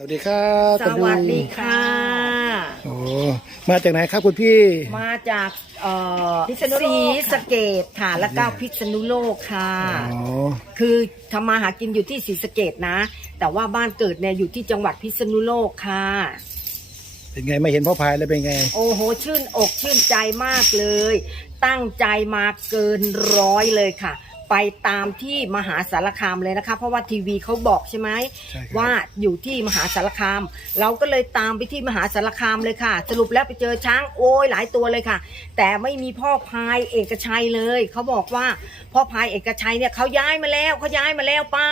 สวัสดีครับสวัสดีค่ะ โอ้มาจากไหนครับคุณพี่ มาจากเอ่อพิษณุโลก ศรีสะเกดค่ะ แล้วก็พิษณุโลกค่ะ อ๋อคือทำมาหากินอยู่ที่ศรีสะเกดนะ แต่ว่าบ้านเกิดเนี่ยอยู่ที่จังหวัดพิษณุโลกค่ะ เป็นไงไม่เห็นพ่อพายแล้วเป็นไง โอ้โห ชื่นอกชื่นใจมากเลย ตั้งใจมาเกินร้อยเลยค่ะ ไปตามที่มหาสารคามเลยนะคะ เพราะว่าทีวีเขาบอกใช่ไหมใช่ครับ ว่าอยู่ที่มหาสารคาม เราก็เลยตามไปที่มหาสารคามเลยค่ะ สรุปแล้วไปเจอช้างโอ้ยหลายตัวเลยค่ะ แต่ไม่มีพ่อพายเอกชัยเลยเขาบอกว่าพ่อพายเอกชัยเนี่ยเขาย้ายมาแล้วเขาย้ายมาแล้วป้า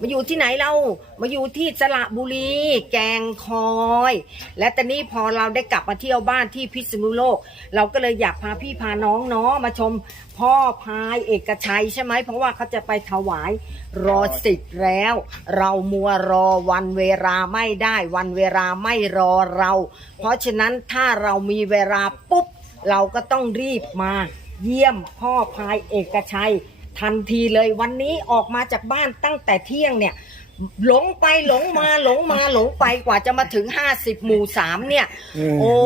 มาอยู่ที่ไหนเรา มาอยู่ที่สระบุรี แกงคอย และตอนนี้พอเราได้กลับมาเที่ยวบ้านที่พิษณุโลก เราก็เลยอยากพาพี่พาน้องเนาะมาชมพ่อพายเอกชัยใช่ไหม เพราะว่าเขาจะไปถวายรอสิทธิ์แล้ว เรามัวรอวันเวลาไม่ได้ วันเวลาไม่รอเรา เพราะฉะนั้นถ้าเรามีเวลาปุ๊บ เราก็ต้องรีบมา เยี่ยมพ่อพายเอกชัย ทันทีเลยวันนี้ออกมาจากบ้านตั้งแต่เที่ยงเนี่ย หลงไปหลงมาหลงมาหลงไปกว่าจะมาถึง50หมู่สามเนี่ยอืมโอ้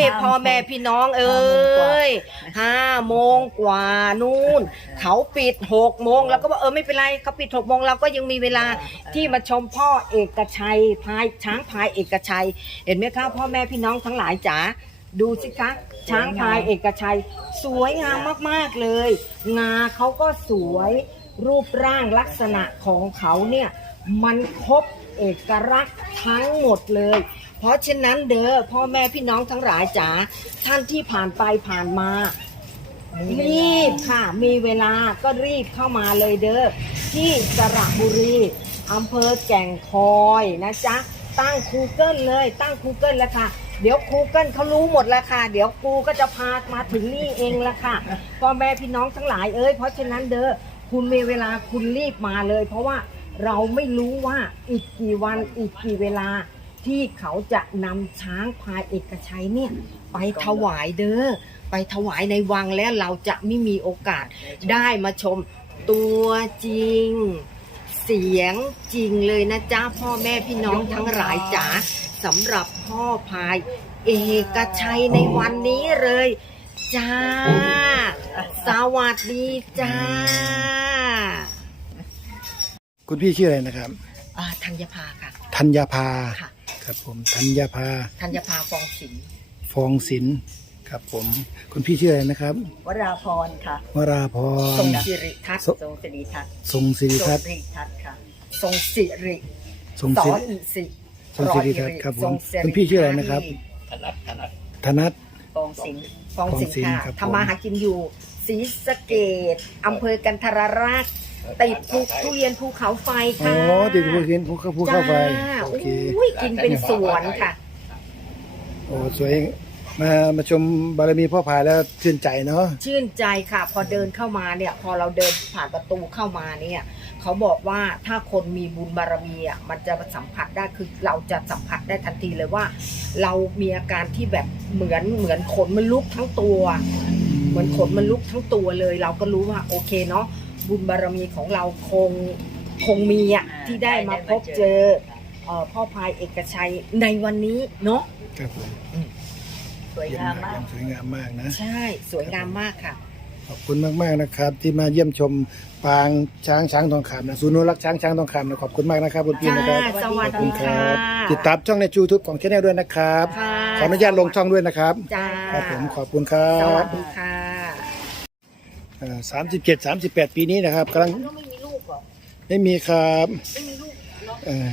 ยพ่อแม่พี่น้องเอ้ยห้าโมงกว่านู่น เขาปิดหกโมงแล้วก็บอกเออไม่เป็นไรเขาปิดหกโมงเราก็ยังมีเวลาที่มาชมพ่อเอกชัยพายช้างพายเอกชัย เห็นไหมคะพ่อแม่พี่น้องทั้งหลายจ๋าดูสิคะ ช้างพายเอกชัย สวยงามมาก ๆ เลย งาเขาก็สวยรูปร่างลักษณะของเขาเนี่ย มันครบเอกลักษณ์ทั้งหมดเลย เพราะฉะนั้นเด้อพ่อแม่พี่น้องทั้งหลายจ๋าท่านที่ผ่านไปผ่านมารีบค่ะ มีเวลาก็รีบเข้ามาเลยเด้อที่สระบุรีอำเภอแก่งคอยนะจ๊ะ ตั้ง Google เลยตั้ง Google แล้วค่ะ เดี๋ยว Google เขารู้หมดแล้วค่ะ เดี๋ยวกูก็จะพามาถึงนี่เองละค่ะพ่อแม่พี่น้องทั้งหลายเอ้ยเพราะฉะนั้นเด้อคุณมีเวลาคุณรีบมาเลย เพราะว่าเราไม่รู้ว่าอีกกี่วันอีกกี่เวลาที่เขาจะนำช้างพายเอกชัยเนี่ย ไปถวายเด้อไปถวายในวังแล้วเราจะไม่มีโอกาสได้มาชมตัวจริง เสียงจริงเลยนะจ๊ะพ่อแม่พี่น้องทั้งหลายจ๋า สำหรับพ่อพาย เอกชัยในวันนี้เลย จ้า สวัสดีจ้า คุณพี่ชื่ออะไรนะครับอ่าธัญภาค่ะ ธัญภาค่ะ ครับผมธัญภาธัญภาฟองศิลป์ฟองศิลป์ครับผม คุณพี่ชื่ออะไรนะครับวราพรค่ะ วราพทรงรสิริทัศน์ทรงทรงสิริทัศน์ทรงศิริทรทังศน์สิริทัศน์ค่ะ ทรงสิริทรงสอศิริอิสิ ทรงศิริทัศน์ครับผทรมงสิริคุณพี่ชื่ออะไรนะครับธนัทกองสิงห์ฟองสินฟองศิลป์ค่ะครับผม ทำมาหากินอยู่ศรีสะเกดอำเภอกันทรรักษ์ติดภูทุเรียนภูเขาไฟอ๋อค่ะติดภูเขาภูเขาภูเข้าไปจ้าโอเคอุ้ยกินเป็นสวนค่ะ โอ้สวยมามาชมบารมีพ่อพายแล้วชื่นใจเนาะชื่นใจค่ะ พอเดินเข้ามาเนี่ย พอเราเดินผ่านประตูเข้ามาเนี่ย เขาบอกว่าถ้าคนมีบุญบารมีอะมันจะสัมผัสได้คือเราจะสัมผัสได้ทันทีเลยว่า เรามีอาการที่แบบเหมือนเหมือนขนมันลุกทั้งตัว เหมือนขนมันลุกทั้งตัวเลย เราก็รู้ว่าโอเคเนาะบุญบารมีของเราคงคงมีอะที่ได้มาพบเจอเอ่อพ่อพายเอกชัยในวันนี้เนาะครับผมสวยงามมากสวยงามมากนะ ใช่สวยงามมากค่ะข อบคุณมากๆนะครับ ที่มาเยี่ยมชมปางช้างช้างทองคำนะศูนย์อนุรักษ์ช้างช้างทองคำนะขอบคุณมากนะครับคุณพี่นะครับจ้าสวัสขอบดีคุณคค่ะ รับติดตามช่องในยูทูบของช anel ด้วยนะครับค่ะ ขออนุญาตลงช่องด้วยนะครับจ้าครับผมขอบคุณครัสวับสดีค่ะ สามสิบเจ็ดสามสิบแปดปีนี้นะครับกำลังแล้วไม่มีลูกเหรอไม่มีครับไม่มีลูกเหรอเอ่อ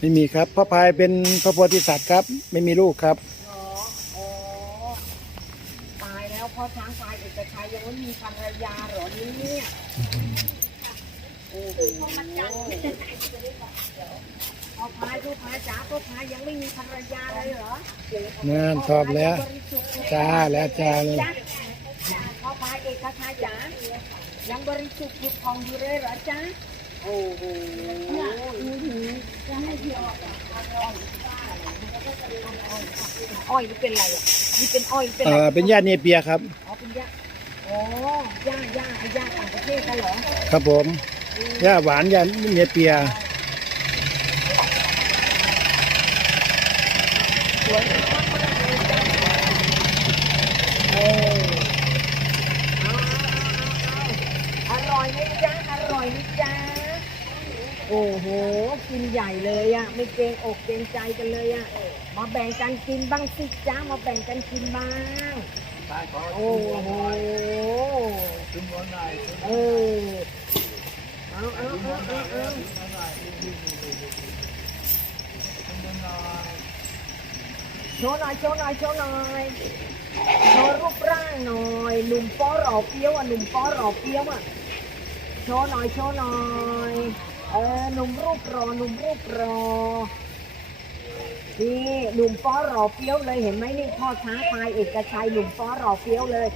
ไม่มีครับพ่อพายเป็นพระโพธิสัตว์ครับ ไม่มีลูกครับ เหรออ๋อตายแล้วพ่อช้างพายเอกชัยยังไม่มีภรรยาเหรอเนี่ยโอ้โห พ่อพายพ่อพายจ๋าพ่อพายยังไม่มีภรรยาเลยเหรอนั่นตอบแล้วจ้าแล้วจ้าเลยพ่อพายเอกชัยจ๋ายังบริสุทธิ์ผุดพองอยู่เลยเหรอจ๊ะโอ้โหอ้อยนี่เป็นอะไรอะนี่เป็นอ้อยนี่เป็นเอ่อะไรอเป็นญาติเนเปียครับอ๋อเป็นย่าอ๋อย่าย่าไอ้ย่าต่างประเทศกันเหรอครับผม ย่าหวานย่าเนเปียสวยงามมากๆเลยจ้าเออเอาเอาเอาเอาอร่อยไหมจ๊ะอร่อยไหมจ๊ะโอ้โห กินใหญ่เลยอะไม่เกรงอกเกรงใจกันเลยอะมาแบ่งกันกินบ้างสิจ้ามาแบ่งกันกินบ้าง โอ้โห เออ โชว์หน่อยโชว์หน่อยโชว์หน่อยโชว์รูปร่างหน่อยหนุ่มป้อหล่อเปี้ยวอะหนุ่มป้อหล่อเปี้ยวอะโชว์หน่อยโชว์หน่อยเออหนุ่มรูปรอหนุ่มรูปรอนี่หนุ่มป้อหล่อเปี้ยวเลยเห็นไหมนี่พ่อช้างพายเอกชัยหนุ่มป้อหล่อเปี้ยวเลย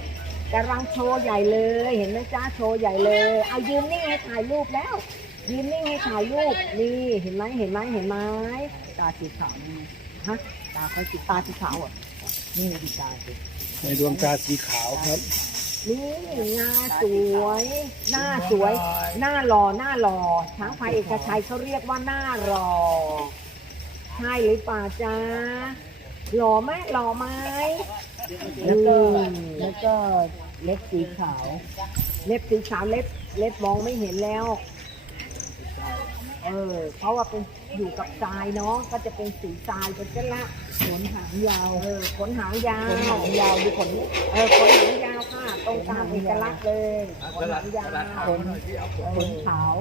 กำลังโชว์ใหญ่เลย เห็นไหมจ้าโชว์ใหญ่เลย เอายืนนิ่งให้ถ่ายรูปแล้ว ยืนนิ่งให้ถ่ายรูปนี่เห็นไหมเห็นไหมเห็นไหมตาสีขาวนี่ฮะตาเขาสีตาสีขาวอะนี่ดีตาสิในดวงตาสีขาวครับ นี่หน้าสวย หน้าสวย หน้าหล่อหน้าหล่อช้างพายเอกชัยเขาเรียกว่าหน้าหล่อใช่หรือเปล่าจ๊ะหล่อไหมหล่อไหม แล้วก็แล้วก็เล็บสีขาว เล็บสีขาวเล็บเล็บมองไม่เห็นแล้ว เออเพราะว่าเป็นอยู่กับทรายเนาะก็จะเป็นสีทรายเป็นเส้นละขนหางยาวเออขนหางยาวขนหางยาวดูขนเออขนหางยาวค่ะตรงตามเอกลักษณ์เลยขนหางยาวขนขาว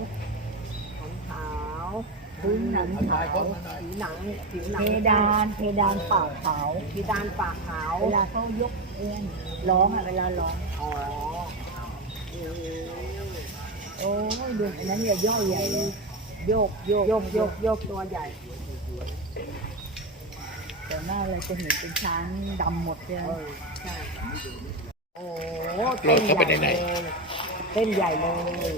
พื้นหนังขาวผิวหนังผิวหนัเพงดานเพดานปากขาวเพดานปากขาวเวลาเขายกเอื้อนร้องอะเวลาร้องอ๋อโอ้ยดูอันนั้นอย่าย่อยใหญ่เลยโยกโยกโยกโยกโยกตัวใหญ่แต่หน้าเราจะเห็นเป็นช้างดำหมดเลยเออใช่โอ้เต้นใหญ่เลยเต้นใหญ่เลย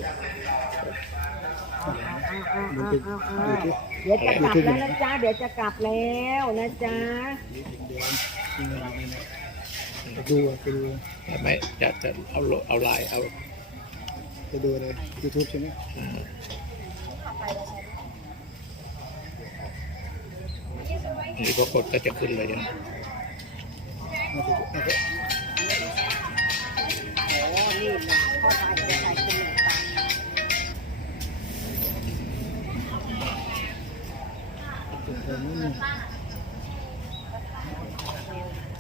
เอาเอาเอาเอาเอาเอาเดี๋ยวจะกลับแล้วนะจ๊ะ เดี๋ยวจะกลับแล้วนะจ๊ะไปดูไปดูไม่จะจะเอาโลเอาลายเอาไปดูในยูทูบใช่ไหมนี่ก็กดก็จะขึ้นเลยนะน่าจะน่าจะ โอ้นี่นะพ่อตายจะใส่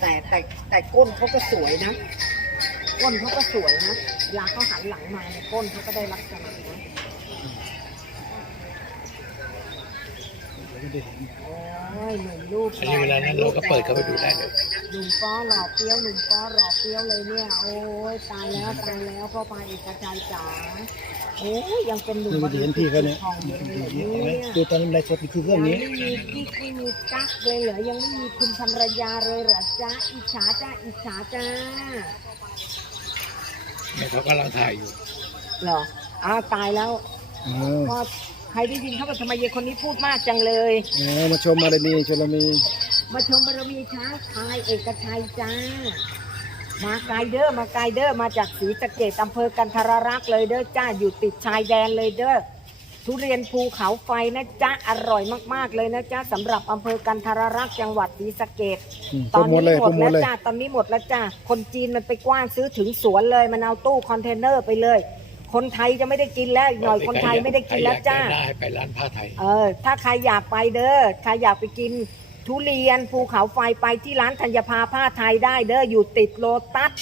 แต่แต่แต่ก้นเขาก็สวยนะ ก้นเขาก็สวยนะเวลาเขาหันหลังมาเนี่ยก้นเขาก็ได้ลักษณะนะเดี๋ยวก็ได้เห็นโอ้ยหนุ่มลูกอันนี้เวลานั้นเราก็เปิดเข้าไปดูได้เลย หนุ่มป้อหล่อเปรี้ยวหนุ่มป้อหล่อเปรี้ยวเลยเนี่ย โอ้ยตายแล้วตายแล้วพ่อพายเอกชัยจ๋าโอ้ยยังเป็นหนุ่มนี่มันจะเห็นพี่เขาเนี่ยทองอยู่เลยเห็นไหมเนี่ยดูตอนไลฟ์สดนี่คือเครื่องนี้ยังไม่มีกิ๊กไม่มีกั๊กเลยเหรอยังไม่มีคุณภรรยาเลยเหรอจ๊ะอิจฉาจ้าอิจฉาจ้าเนี่ยเขากำลังถ่ายอยู่เหรออ้าวตายแล้วอ๋อพอใครได้ยินเขาบอกทำไมเยายคนนี้พูดมากจังเลยอ๋อมาชมมาเลยนี่ชลมี มาชมบารมีช้างพายเอกชัยจ้า มาไกลเด้อมาไกลเด้อมาจากศรีสะเกดอำเภอกันทรรักษ์เลยเด้อจ้าอยู่ติดชายแดนเลยเด้อทุเรียนภูเขาไฟนะจ๊ะอร่อยมากๆเลยนะจ๊ะสำหรับอำเภอกันทรรักษ์จังหวัดศรีสะเกดอืมตอนโปรโมทเลนี้ยหมโปรดโมแล้วทเลยจ้าตอนนี้หมดแล้วจ้าคนจีนมันไปกว้านซื้อถึงสวนเลยมันเอาตู้คอนเทนเนอร์ไปเลย คนไทยจะไม่ได้กินแล้วอีกหน่อยคนไทยไม่ได้กินแล้วจ้าใครอยกได้ให้ไปร้านผ้าไทยเออถ้าใครอยากไปเด้อใครอยากไปกิน ทุเรียนภูเขาไฟไปที่ร้านธัญภาผ้าไทยได้เด้ออยู่ติดโลตัส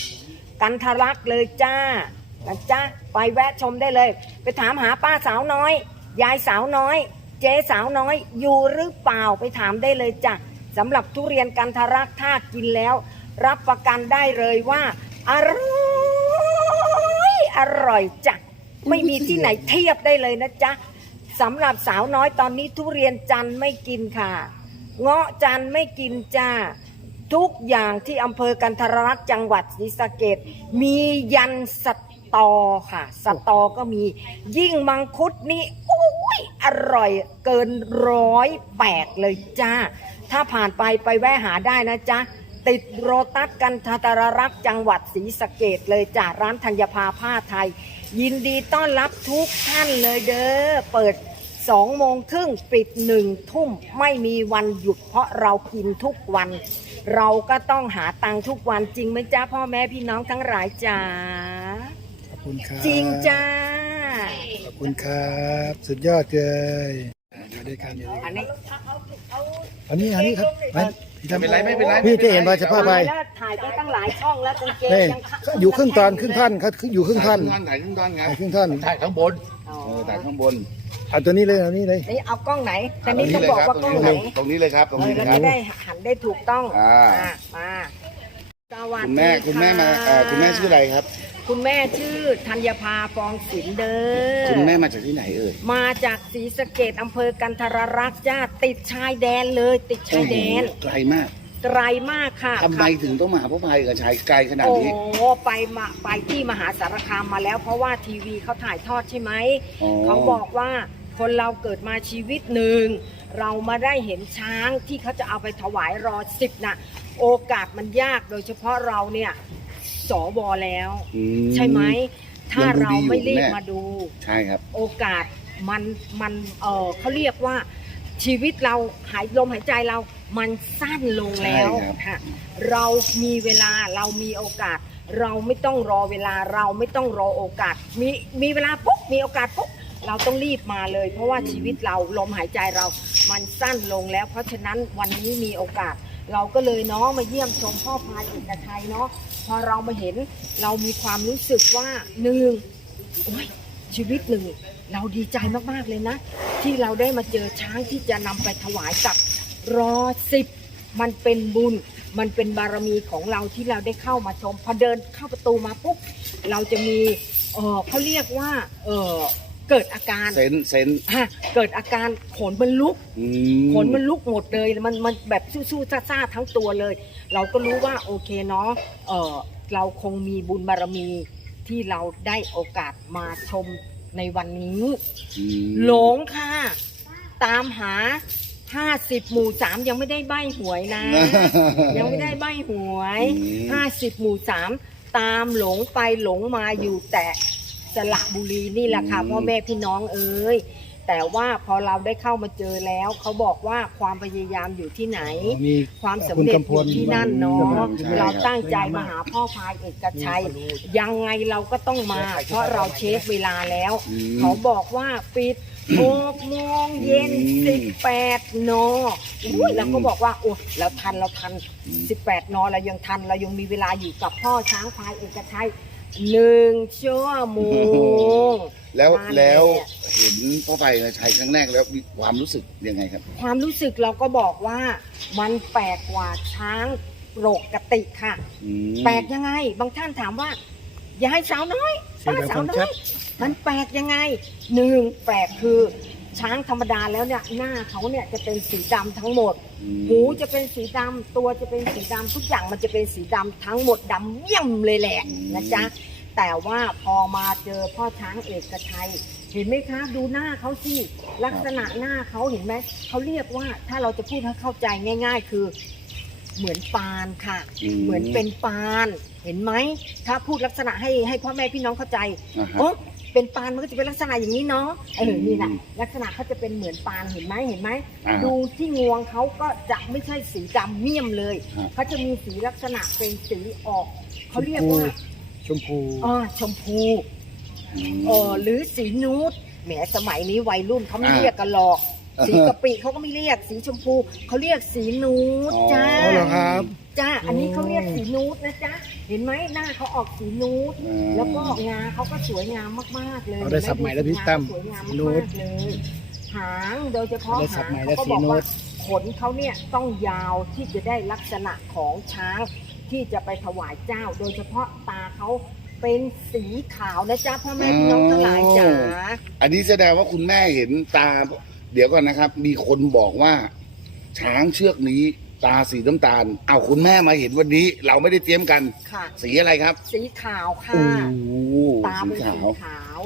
กันทะลักเลยจ้านะจ้าไปแวะชมได้เลย ไปถามหาป้าสาวน้อย ยายสาวน้อย เจ๊สาวน้อย อยู่หรือเปล่าไปถามได้เลยจ้ะสำหรับทุเรียนกันทะลักถ้ากินแล้ว รับประกันได้เลยว่า อร่อยอร่อยจ้ะไม่มีที่ไหนเทียบได้เลยนะจ๊ะสำหรับสาวน้อยตอนนี้ทุเรียนจันไม่กินค่ะ เงาะจันไม่กินจ้า ทุกอย่างที่อำเภอกันทรลักษ์จังหวัดศรีสะเกดมียันสตอค่ะ สตอก็มี ยิ่งมังคุดนี่โอ้ยอร่อยเกินร้อยแปดเลยจ้า ถ้าผ่านไปไปแวะหาได้นะจ๊ะติดโรตัสกันทรรักษ์จังหวัดศรีสะเกดเลยจ้าร้านธัญภาผ้าไทย ยินดีต้อนรับทุกท่านเลยเด้อเปิด สองโมงครึ่งปิดหนึ่งทุ่มไม่มีวันหยุดเพราะเรากินทุกวัน เราก็ต้องหาตังค์ทุกวันจริงไหมจ้าพ่อแม่พี่น้องทั้งหลายจ๋าขอบคุณครับจริงจ้า ขอบคุณครับ สุดยอดเลยอยู่ด้วยกันอยู่ด้วยอักันนนี้อันนี้อันนี้ครับไปพี่ทำไม่เป็นไรไม่เป็นไร พี่จะเห็นว่าจะพาไปแล้วถ่ายไปตั้งหลายช่องแล้วกางเกงนี่ยังอยู่ครึ่งตอนครึ่งท่อนเขาอยู่ครึ่งท่อนถ่ายครึ่งท่อนไงถ่ายครึ่งท่อนถ่ายข้างบน อ๋อเออถ่ายข้างบน เอาตัวนี้เลยเอานี้เลย นี่เอากล้องไหนแต่ตรนี่งต้นี้องเลยบอกครับว่ากล้องไหนตรงนี้เลยครับตรงเออนี้แล้เลวยครับจะได้หันได้ถูกต้องอ่าอะมาสวัสคุณดีแม่คุณแม่มาเอ่อคุณแม่ชื่ออะไรครับ คุณแม่ชื่อธัญภาฟองศิลป์เด้อคุณแม่มาจากที่ไหนเอ่ยมาจากศรีสะเกดอำเภอกันทรรักษ์จ้าติดชายแดนเลย ติดชายแดนโอ้โหไกลมากไกลมากค่ะทำไมถึงต้องมาหาพระพายกับชายไกลขนาดโอ้นี้ไปมาไปที่มหาสารคามมาแล้ว เพราะว่าทีวีเขาถ่ายทอดใช่ไหม อ๋อ เขาบอกว่า คนเราเกิดมาชีวิตหนึ่ง เรามาได้เห็นช้างที่เขาจะเอาไปถวายรอสิบนะโอกาสมันยากโดยเฉพาะเราเนี่ยสวแล้ว อืใช่ไหมถ้ายังดูเราดีอยู่ไม่รีบแม่มาดู ใช่ครับ โอกาสมันมันเออเขาเรียกว่าชีวิตเราหายลมหายใจเรามันสั้นลงแล้วใช่ครับ ค่ะเรามีเวลาเรามีโอกาส เราไม่ต้องรอเวลาเราไม่ต้องรอโอกาส มีมีเวลาปุ๊บมีโอกาสปุ๊บ เราต้องรีบมาเลย เพราะว่าชีวิตเราลมหายใจเรามันสั้นลงแล้ว เพราะฉะนั้นวันนี้มีโอกาส เราก็เลยเนาะมาเยี่ยมชมพ่อพายเอกชัยเนาะพอเรามาเห็นเรามีความรู้สึกว่าหนึ่งโอ้ยชีวิตหนึ่งเราดีใจมากๆเลยนะ ที่เราได้มาเจอช้างที่จะนำไปถวายกับรอสิบมันเป็นบุญ มันเป็นบารมีของเราที่เราได้เข้ามาชม พอเดินเข้าประตูมาปุ๊บเราจะมีเออเขาเรียกว่าเออ เกิดอาการเซนเซนฮะเกิดอาการขนมันลุก อืขนมันลุกหมดเลย มันมันแบบสู้ๆซ่าๆทั้งตัวเลย เราก็รู้ว่าโอเคเนาะเออเราคงมีบุญบารมีที่เราได้โอกาสมาชมในวันนี้ อืมหลงค่ะ ตามหา50หมู่สามยังไม่ได้ใบหวยนะยังไม่ได้ใบหวยอืม50หมู่สามตามหลงไปหลงมาอยู่แต่ สระบุรีนี่แหละค่ะพ่อแม่พี่น้องเอ้ยแต่ว่าพอเราได้เข้ามาเจอแล้ว เขาบอกว่าความพยายามอยู่ที่ไหนมีความสำเร็จอยู่ที่นั่นเนาะใช่ครับเราตั้งใจมาหาพ่อพายเอกชัย ยังไงเราก็ต้องมา เพราะเราเช็คเวลาแล้วอืมเขาบอกว่าปิดหกโมงเย็นอืมสิบแปดนอุ้ยเราก็บอกว่าโอ้เราทันเราทันอืมสิบแปดนเรายังทันเรายังมีเวลาอยู่กับพ่อช้างพายเอกชัย หนึ่งชั่วโมง แล้วนั่นหะแล้วเห็นพ่อพายกับชายครั้งแรกแล้วมีความรู้สึกยังไงครับ ความรู้สึกเราก็บอกว่ามันแปลกกว่าช้างปกติค่ะ อืม แปลกยังไง บางท่านถามว่าอย่าให้สาวน้อยเสียงป้าดังสาวฟังน้ชัอดยมันแปลกยังไงหนึ่งแปลกคือ ช้างธรรมดาแล้วเนี่ยหน้าเขาเนี่ยจะเป็นสีดำทั้งหมดอืมหูจะเป็นสีดำตัวจะเป็นสีดำทุกอย่างมันจะเป็นสีดำทั้งหมดดำเยี่ยมเลยแหละนะจ๊ะแต่ว่าพอมาเจอพ่อช้างเอกชัยเห็นไหมคะดูหน้าเขาสิลักษณะหน้าเขาเห็นไหมเขาเรียกว่าถ้าเราจะพูดให้เข้าใจง่าย ๆ คือ เหมือนปานค่ะเหมือนเป็นปาน เห็นไหมถ้าพูดลักษณะให้ให้พ่อแม่พี่น้องเข้าใจ อ่าฮะ โอ้ เป็นปานมันก็จะเป็นลักษณะอย่างนี้เนาะเออนี่นะอืมลักษณะเขาจะเป็นเหมือนปานเห็นไหมเห็นไหมอ่าดูที่งวงเขาก็จะไม่ใช่สีดำเมี่ยมเลยฮะ เขาจะมีสีลักษณะเป็นสีออกเขาเรียกว่าชมพูอ่าชมพูมเออหรือสีนูดแหมสมัยนี้วัยรุ่นเขาไม่อ่า เรียกกันหรอกอ่าสีกะปิเขาก็ไม่เรียกสีชมพูเขาเรียกสีนูดอ๋อจ้า อ๋อเหรอครับ จ้า อันนี้อืมเขาเรียกสีนูดนะจ๊ะ เห็นไหมหน้าเขาออกสีนูด อ่า แล้วก็งาเขาก็สวยงามมากๆเลยเอาได้สับใหม่แล้วพี่ตั้มสวยงามนูมาดกๆเลยหางโดยเฉพาะได้สัหาบงใหม่แล้เขาวก็บอกสีนูว่าด ขนเขาเนี่ยต้องยาวที่จะได้ลักษณะของช้างที่จะไปถวายเจ้า โดยเฉพาะตาเขาเป็นสีขาวนะจ๊ะพ่อแม่พี่น้องทั้งหลายจ๋าอันนี้แสดงว่าคุณแม่เห็นตา เดี๋ยวก่อนนะครับ มีคนบอกว่า ช้างเชือกนี้ ตาสีน้ำตาลเอาคุณแม่มาเห็นวันนี้ เราไม่ได้เตรียมกัน ค่ะ สีอะไรครับสีขาวโอ้ค่ะโหตาสีเป็นขาสีวขาว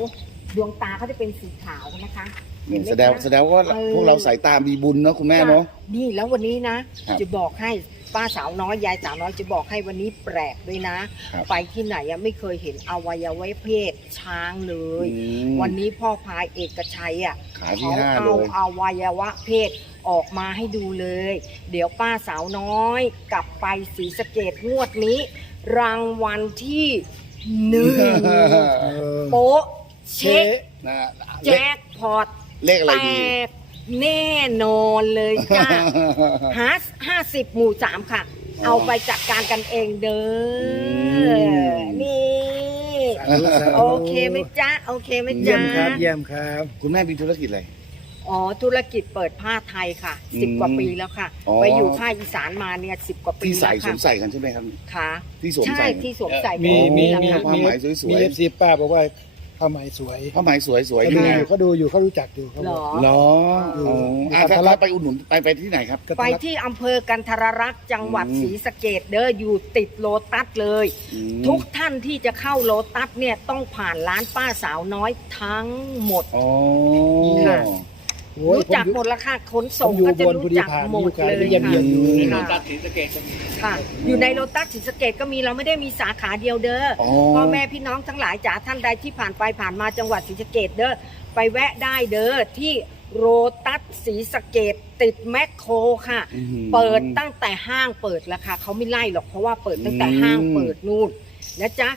ดวงตาเขาจะเป็นสีขาวนะคะเนี่ยแสดงแสดงว่าเออ พวกเราสายตามีบุญเนาะคุณแม่เนาะจ้นี่แล้ววันนี้นะ ครับ จะบอกให้ ป้าสาวน้อยยายสาวน้อยจะบอกให้วันนี้แปลกด้วยนะ ครับไปที่ไหนอะไม่เคยเห็นอวัยวะเพศช้างเลย อืมวันนี้พ่อพายเอกชัยอะขาที่เขาห้าเอาเลยอวัยวะเพศออกมาให้ดูเลย เดี๋ยวป้าสาวน้อย กลับไปสีสะเกตงวดนี้ รางวัลที่หนึ่งเออโป๊ะเช็คนะฮะเลแจ็ขคพอตเลขอะไรแตดี ก แน่นอนเลยจ้า หาห้าสิบหมู่สามค่ะ อ๋อเอาไปจัดการกันเองเด้อมนี่สาธุสาธุโอเคไหมจ๊ะ โอเคไหมเยี่ยจ๊ะ มครับเยี่ยมครับคุณแม่มีธุรกิจอะไร อ๋อ ธุรกิจเปิดผ้าไทยค่ะอืมสิบกว่าปีแล้วค่ะ อ๋อ ไปอยู่ค่ายอีสานมาเนี่ยสิบกว่าปีที่ใส่แล้วสวค่ะมใส่กันใช่ไหมครับ ค่ะที่สวมใช่ใส่ ที่สวมใส่มีแบบมีนี้แหละมีค่ะผ้าไหมสวยๆมีเอฟซีป้าบอกว่า ผ้าไหมสวยผ้าไหมสวยสวยเขาๆดูนี่อยู่เขาดูอยู่เขารู้จักอยู่เขาเหรบอกอเหรออยู่อ๋ออะอยู่ถ้าพัทรถ้าไปอุดหนุนไปไปที่ไหนครับ กระไปทะที่อำเภอกันทรรักษ์จังหวัดอืม ศรีสะเกดเด้ออยู่ติดโลตัสเลย อืมทุกท่านที่จะเข้าโลตัสเนี่ยต้องผ่านร้านป้าสาวน้อยทั้งหมด อ๋อค่ะโอ้ย รู้จักผมอยู่หมดละค่ะขนผส่งมอยู่ก็จะบนรู้พอดีจักผ่านหมอยู่ดไกลเลยเยี่ยมค่ะเยี่ยมอยู่ค่ะค่ะ อยู่ในโลตัสศรีสะเกดก็มีเราไม่ได้มีสาขาเดียวเด้ออ๋อพ่อแม่พี่น้องทั้งหลายจ๋าท่านใดที่ผ่านไปผ่านมาจังหวัดศรีสะเกดเด้อไปแวะได้เด้อที่โรตัสศรีสะเกดติดแมคโครค่ะอื้อหือเปิดตั้งแต่ห้างเปิดแล้วค่ะเขาไม่ไล่หรอกเพราะว่าเปิดตั้งแต่ห้างอืมเปิดนู่นนะจ๊ะ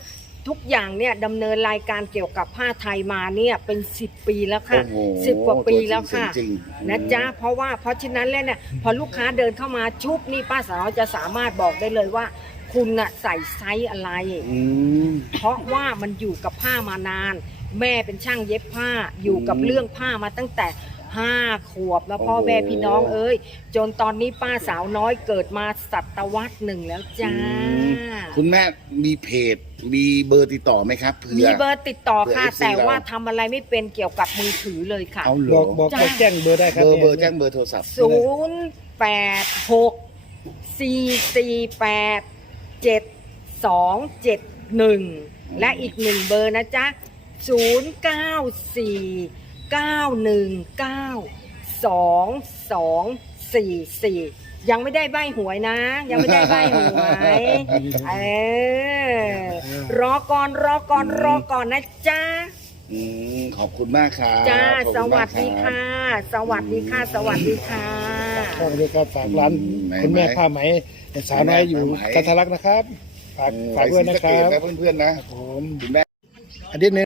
ทุกอย่างเนี่ยดำเนินรายการเกี่ยวกับผ้าไทยมาเนี่ยเป็น 10 ปีแล้วค่ะโอ้โหสิบกว่าปีแล้วค่ะตัวจริงๆ นะจ๊ะเพราะว่าเพราะฉะนั้นแล้วเนี่ยพอลูกค้าเดินเข้ามาชุบนี่ป้าสาวจะสามารถบอกได้เลยว่า คุณน่ะใส่ไซส์อะไร อืม เพราะว่ามันอยู่กับผ้ามานาน แม่เป็นช่างเย็บผ้าอยู่กับอืม เรื่องผ้ามาตั้งแต่ ห้าขวบแล้วพ่อโอ้โหแม่พี่น้องเอ้ย จนตอนนี้ป้าสาวน้อยเกิดมาศตวรรษหนึ่งแล้วจ้า คุณแม่มีเพจมีเบอร์ติดต่อไหมครับเผื่มีอ เบอร์ติดต่อค่ะ เผื่อ FC แต่ว่าเราทำอะไรไม่เป็นเกี่ยวกับมือถือเลยค่ะ เอาเหรบออกบอกจ้าบอกแจ้งเบอร์ได้ครับเบอร์เบอร์นี่ยแจ้งเบอร์โทรศัพท์ ศูนย์แปดหกสี่สี่แปดเจ็ดสองเจ็ดหนึ่งและอีกหนึ่งเบอร์นะจ๊ะศูนย์เก้าสี่ เก้าหนึ่งเก้าสองสองสี่สี่ยังไม่ได้ใบหวยนะ ยังไม่ได้ใบหวยเออรอก่อนรอก่อนรอก่อนนะจ๊ะอืมขอบคุณมากครับจ้าขอบสคุณวัมาสกดีรับ ค่ะ สวัสดีค่ะ สวัสดีค่ะช่องด้วยครับฝากร้านอืมไหนคุณแม่ไหนผ้าไหมสาวน้อยอยู่ผ้าไหมกันทะลักนะครับ ฝากฝากด้วยนะคไปรัศบสะเกษนะเพื่อนๆนะ ผมคุณแม่ อันนี้หนึง